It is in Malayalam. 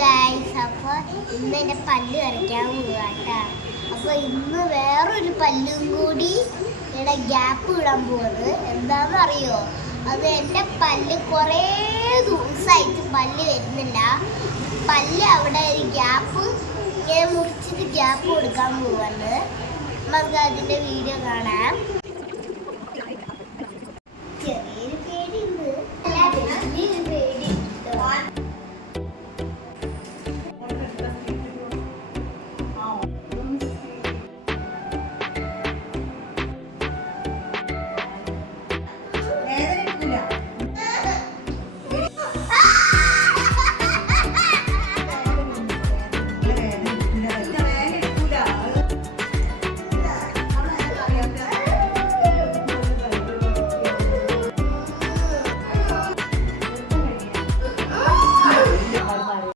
ഗൈസ്, അപ്പോൾ ഇന്ന് എൻ്റെ പല്ല് വരയ്ക്കാൻ പോവാട്ടാ. അപ്പോൾ ഇന്ന് വേറൊരു പല്ലും കൂടി ഇവിടെ ഗ്യാപ്പ് ഇടാൻ പോകുന്നത്. എന്താണെന്ന് അറിയോ? അത് എൻ്റെ പല്ല് കുറേ ദിവസമായിട്ട് പല്ല് വരുന്നില്ല. പല്ല് അവിടെ ഒരു ഗ്യാപ്പ് മുറിച്ചിട്ട് ഗ്യാപ്പ് കൊടുക്കാൻ പോവാണ്. നമുക്ക് അതിൻ്റെ വീഡിയോ കാണാം.